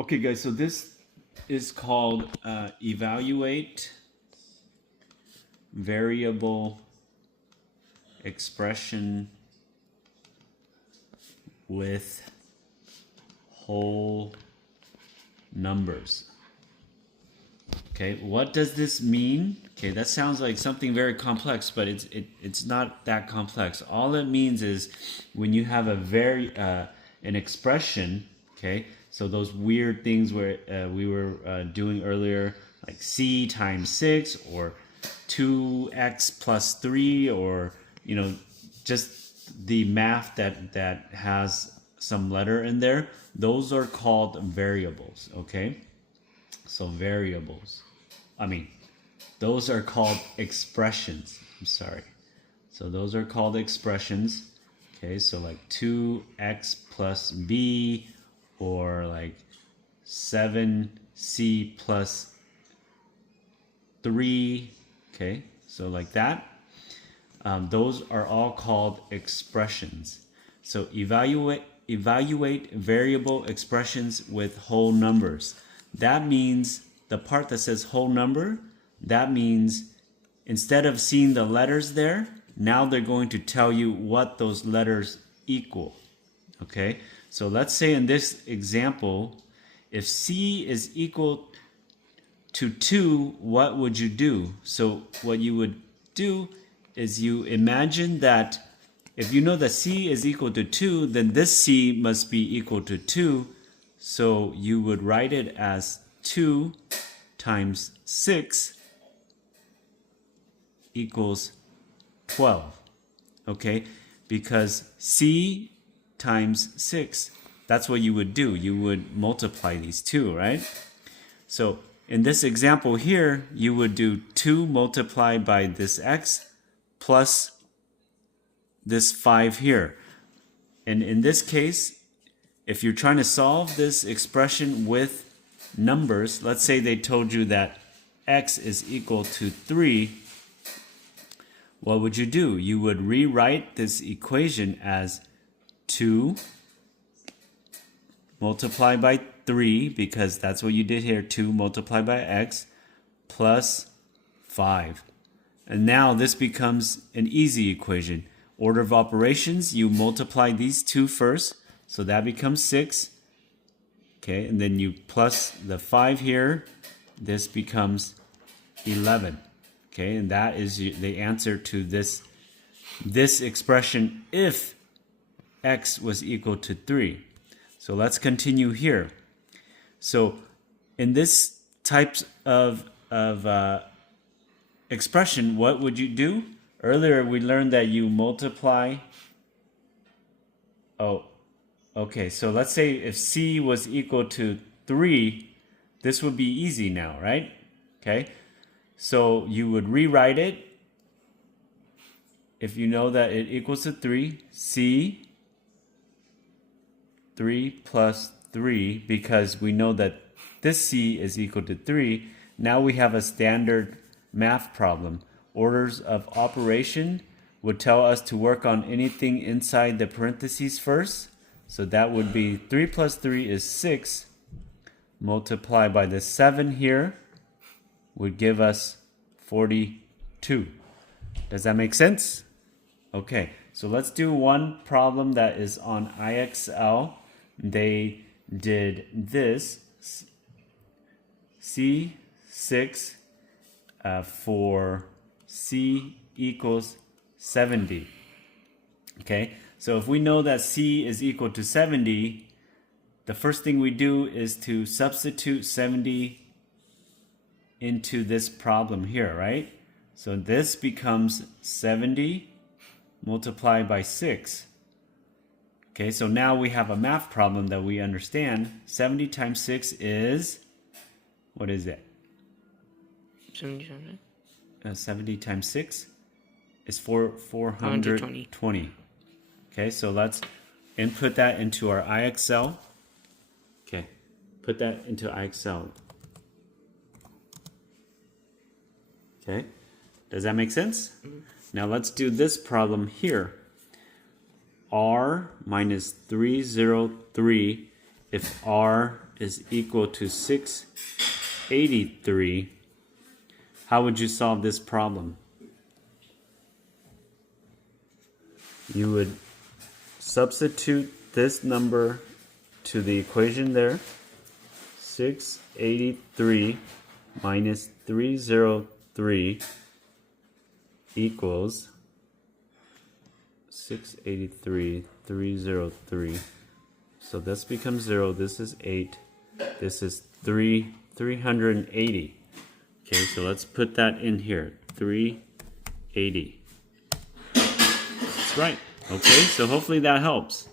Okay, guys, so this is called evaluate variable expression with whole numbers. Okay, what does this mean? Okay, that sounds like something very complex, but it's not that complex. All it means is when you have an expression. Okay, so those weird things where we were doing earlier, like c times 6 or 2x plus 3, or just the math that has some letter in there. Those are called variables. Okay, so variables. Those are called expressions. I'm sorry. So those are called expressions. Okay, so like 2x plus b, or like 7c plus 3. Okay, so like that. Those are all called expressions. So evaluate variable expressions with whole numbers. That means the part that says whole number, that means instead of seeing the letters there, now they're going to tell you what those letters equal. Okay, so let's say in this example, if c is equal to 2, what would you do? So what you would do is you imagine that if you know that c is equal to 2, then this c must be equal to 2. So you would write it as 2 times 6 equals 12. Okay, because c times 6, that's what you would do. You would multiply these two, right? So in this example here, you would do 2 multiplied by this x plus this 5 here. And in this case, if you're trying to solve this expression with numbers, let's say they told you that x is equal to 3, what would you do? You would rewrite this equation as 2 multiplied by 3, because that's what you did here, 2 multiplied by x, plus 5. And now this becomes an easy equation. Order of operations, you multiply these two first, so that becomes 6. Okay, and then you plus the 5 here, this becomes 11. Okay, and that is the answer to this expression if x was equal to 3. So let's continue here. So in this types of expression, what would you do? Earlier we learned that you multiply. Oh, okay, so let's say if c was equal to 3, this would be easy now, right? Okay, so you would rewrite it. If you know that it equals to 3, c 3 plus 3, because we know that this c is equal to 3. Now we have a standard math problem. Orders of operation would tell us to work on anything inside the parentheses first. So that would be 3 plus 3 is 6, multiplied by the 7 here would give us 42. Does that make sense? Okay, so let's do one problem that is on IXL. They did this, C6 for C equals 70. Okay, so if we know that C is equal to 70, the first thing we do is to substitute 70 into this problem here, right? So this becomes 70 multiplied by 6. Okay, so now we have a math problem that we understand. 70 times 6 is, what is it? 70 times 6 is 420. Okay, so let's input that into our IXL. Okay, put that into IXL. Okay, does that make sense? Now let's do this problem here. R minus 303, if R is equal to 683, how would you solve this problem? You would substitute this number to the equation there. 683 minus 303 equals 683, 303. So this becomes 0. This is 8. This is 380. Okay, so let's put that in here. 380. That's right. Okay, so hopefully that helps.